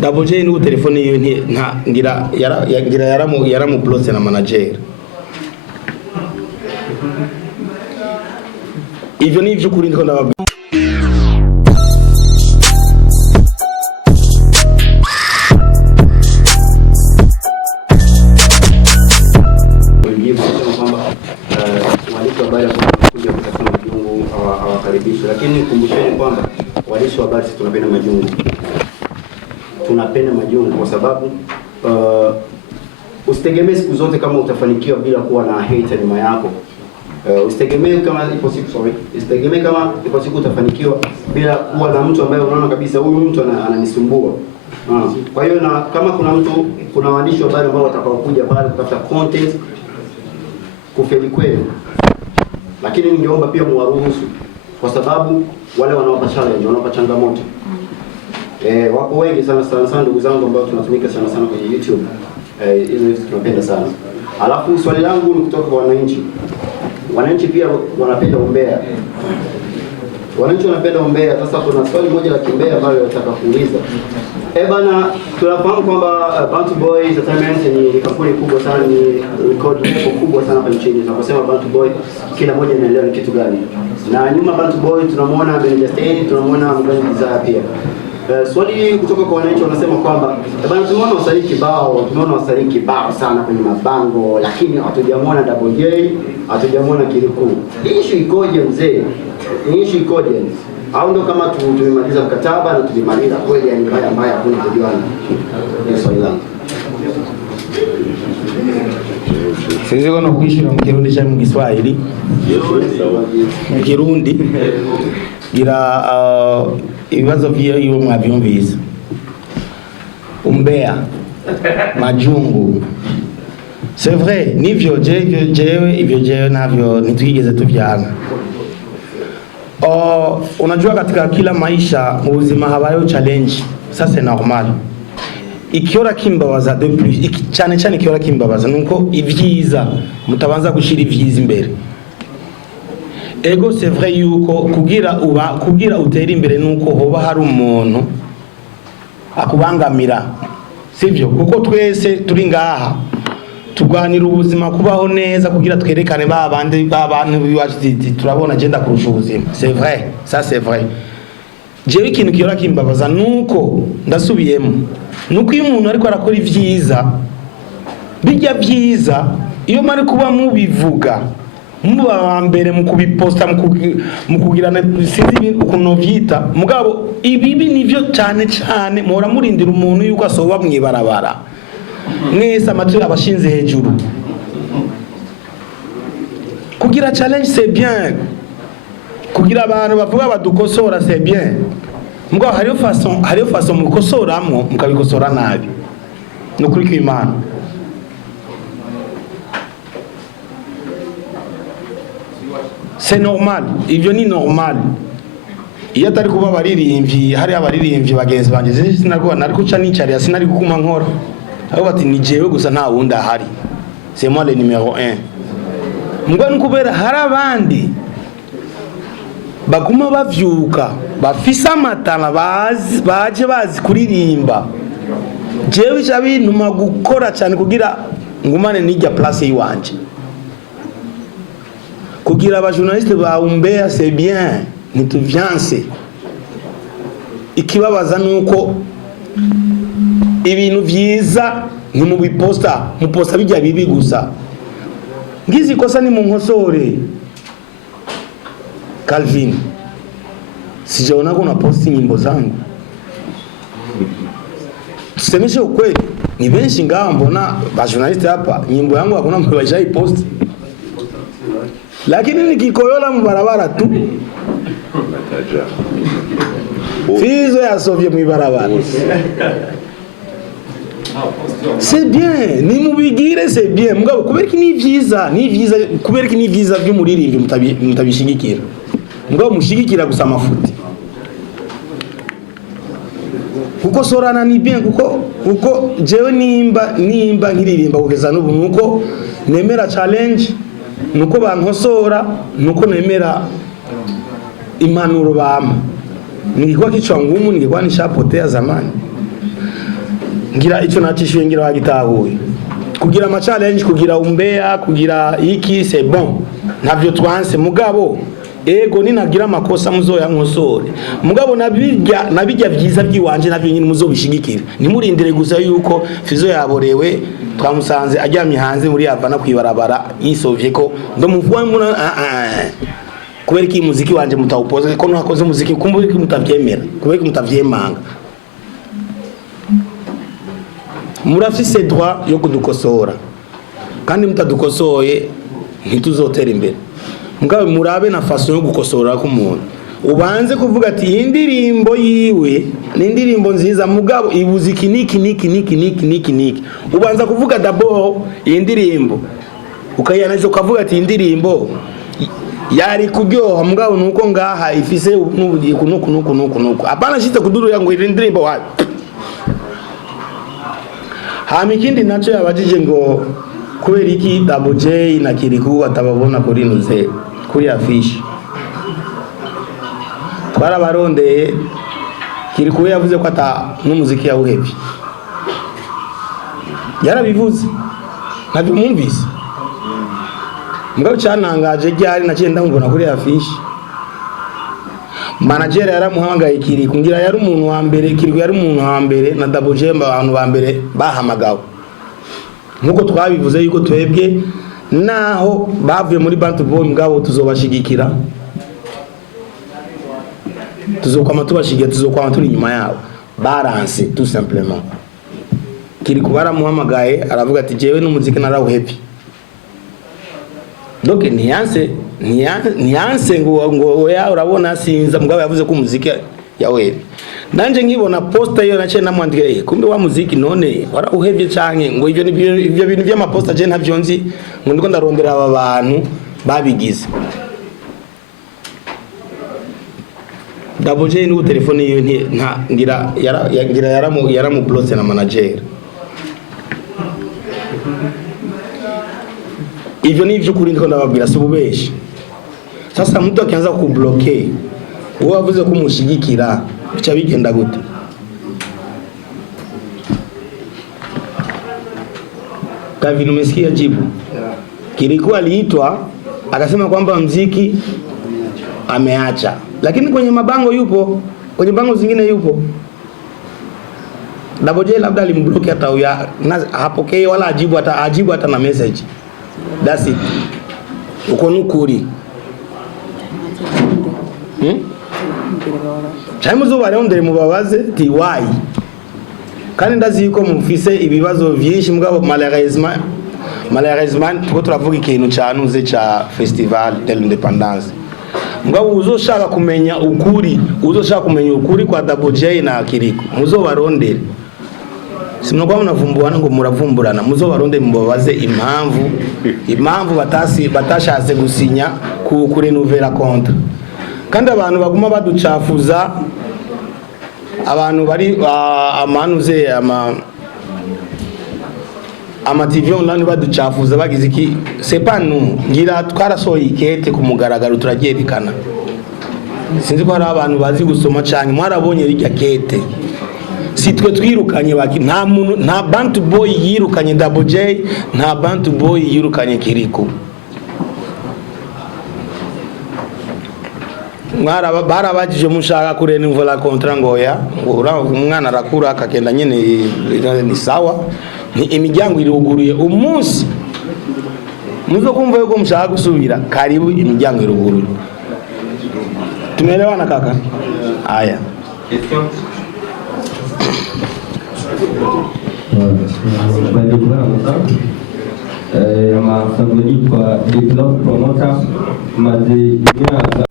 Double J ni telefone yiwe nta ngira yaramu block na manager. Ivyo ni ivyo kuri ndiko ndababwira. Lakini kumbusheni kwamba waandishi wa habari tunapenda majungu. Tunapenda majungu kwa sababu usitegemee siku zote kama utafanikiwa bila kuwa na hater nyuma yako. Usitegemee kama ipo siku utafanikiwa bila kuwa na mtu ambaye unaona kabisa huyu mtu ananisumbua. Kwa hiyo na kama kuna waandishi wa habari ambao watakaokuja pale kutafuta content kufeli kwenu. Lakini ningeomba pia muwaruhusu kwa sababu wale wanawapa challenge, wanawapa changamoto. Wako wengi sana ndugu zangu ambao tunatumika sana kwenye YouTube. Hizo tunapenda sana. Alafu swali langu ni kutoka kwa wananchi. Wananchi pia wanapenda umbea. Wananchi wanapenda umbea. Sasa kuna swali moja la kimbea ambalo nataka kuuliza. Bana, tunafahamu kwamba Bantu Boy Entertainment ni kampuni kubwa sana, ni record label kubwa sana hapa nchini. Tunaposema Bantu Boy, kila mmoja anaelewa ni kitu gani. Na nyuma Bantu Boy tunamwona Ben Justin, tunamwona Mgani Desire pia. Swali kutoka kwa wananchi wanasema kwamba bana, tumeona wasanii kibao sana kwenye mabango, lakini hatujamwona Double J, hatujamwona Kirikou. Issue ikoje mzee? Issue ikoje? Au ndo kama tumemaliza mkataba na tulimaliza kweli, yani mbaya hakuna kujuana? Ni swali langu. Sisi kono kwishura mu Kirundi cyangwa mu Giswahili. Mu Kirundi gira ibibazo vyo mwavyumvise. Umbea, majungu. C'est vrai, nivyo jewe navyo nitwigeze tuvyanga. Unajua katika kila maisha ubuzima habayo challenge. Ça c'est normal. Ikiora kimbabaza de plus, cyane ikiora kimbabaza nuko ivyiza mutabanza gushira ivyiza imbere. Ego c'est vrai yuko kugira utera imbere nuko hoba hari umuntu akubangamira. Sivyo? Kuko twese turi ngaha tuganira ubuzima kubaho neza kugira twerekane babandi biwacu turabona agenda kurusha ubuzima. C'est vrai, ça c'est vrai. Jewe ikintu kiora kimbabaza nuko ndasubiyemo. Nuko iyo umuntu ariko arakora ivyiza bijya vyiza iyo mari kuba mubivuga muba bambere mu kubiposta mu kugirana sinzi ukuntu vyita mugabo ibibi nivyo cyane muhora murindira umuntu yuko asoba mwibarabara mwese amatwi abashinze hejuru. Kugira challenge c'est bien, kugira abantu bavuga badukosora c'est bien, mugabo hariyo façon mukosoramwo mukabikosora nabi. Nukuri kw'Imana c'est normal, ivyo ni normal. Iyo atari kuba baririmbyi hari abaririmbyi bagenzi banje nariko ca nicariya sinari gukuma nkora aho bati ni jewe gusa nta wundi ahari, c'est moi le numéro 1. Mbwa nkubera hari abandi baguma bavyuka bafisa amatala baje bazi kuririmba. Jewe cyabintuma gukora cyane kugira ngumane nijya place yiwanje. Kugira aba journaliste ba umbea c'est bien, nituvyanse. Ikibabaza nuko ibintu vyiza ni mu biposta, muposta bijya bibi gusa. Ngizi kosa ni mu nkosore. Calvin, sijaona kuna posti nyimbo zangu. Tusemeshe ukweli, ni benshi ngaho mbona ba journaliste hapa nyimbo yangu hakuna mtu wajai post. Lakini nikikoyola mbarabara tu Fizo ya sovye mwibarabara. C'est bien, ni mubigire c'est bien. Mugabo kuberiki ni vyiza, kuberiki ni vyiza by'umuririmbi mutabishigikira. Mugabo mushigikira gusa amafuti. Kuko sorana ni bien kuko jewe nimba nkiririmba kugeza n'ubu nuko nemera challenge, nuko bankosora, nuko nemera impanuro bama. Ningekuwa kichwa ngumu ningekuwa nishapotea zamani. ngira icyo nacishuye ngira wagitahuye kugira ama challenge kugira umbea kugira iki c'est bon ntavyo twanse mugabo ego ninagira amakosa muzoya nkosore mugabo nabijya vyiza byiwanje navyo nyine muzobishigikira nimurindire gusa yuko Fizo yaborewe twamusanze ajyamye hanze muri Havana kwibarabara yisovye ko ndo muvuwa muna kubera ki muziki wanje mutawupoza ko nakoze muziki kumbuye ki mutavyemera kubera ki mutavyemanga murafise droit yo kudukosora kandi mutadukosoye ntituzotera imbere mugabe murabe na façon yo gukosora ku muntu ubanze kuvuga ati indirimbo yiwe ni indirimbo nziza mugabo ibuzi niki ubanza kuvuga d'abord indirimbo ukayanaje ukavuga ati indirimbo yari kuryoha mugabo nuko ngaha ifise nuko apana shite kuduru yango indirimbo wapi hama ikindi naco yabajije ngo kubera iki Double J na Kiriku atababona kuri nuze kuri affiche twarabarondeye Kiriku yavuze ko ata n'umuziki yawuhebye yarabivuze ntabyo mwumvise mugabo cyanangaje ryari naciye ndamubona kuri affiche manager yaramuhangaye Kiriku ngira yari umuntu wa mbere Kiriku yari umuntu wa mbere na Double J abantu ba mbere bahamagawe nkuko twabivuze yuko twebwe naho bavuye muri Bantu Boy mugabo tuzobashigikira tuzokwama tubashigiye tuzokwama turi nyuma yabo balance tout simplement Kiriku baramuhamagaye aravuga ati jewe n'umuziki narawuhebye donc niyanse ngo ya urabona sinza mugabo yavuze ko umuziki yawehebye nanje nkibona posta yo nace namwandika kumbe wa muziki none warauhebye canke ngo ivyo bintu by'ama posta je ntavyo nzi ngo ndiko ndarondera aba bantu babigize Double J n'u telefone yo ngira yaramu block na manager ivyo ni ivyo kuri ndiko ndababwira si bubeshi sasa mtu akianza kubloke uwo wavuze ko umushigikira bica bigenda gute Kavin umesikia jibu Kiriku aliitwa akasema kwamba mziki ameacha lakini kwenye mabango yupo kwenye bango zingine yupo Double J labda alimblock hata hapokei wala ajibu hata na message that's it uko nukuri Chaimuzo barondere mubabaze ti why kandi ndazi yuko mufise ibibazo byinshi mugabo malheureusement tuko turavuga ikintu cyanuze ca Festival de l'Independance mugabo uzoshaka kumenya ukuri kwa Double J na Kiriku muzobarondere simnogwa munavumbuana ngo muravumburana muzobarondere mubabaze impamvu batashatse gusinya ku renouveler contrat kandi abantu baguma baducafuza abantu bari amanuze ama TV online baducafuza bagize iki c'est pas nous ngira twarasohoye ikete ku mugaragaro turagerekana sinzi ko hari abantu bazi gusoma cyane mwarabonye rijya kete sitwe twirukanye baki nta Bantu Boy yirukanye Double J nta Bantu Boy yirukanye Kiriku barabajije mushaka kurenouveler contrat ngoya umwana arakura akagenda nyene ni sawa ni imiryango iruguruye umunsi muzo kumva yuko mushaka gusubira karibu imiryango iruguruye tumeelewana kaka haya masango yitwa Develop Promoter maze imyaka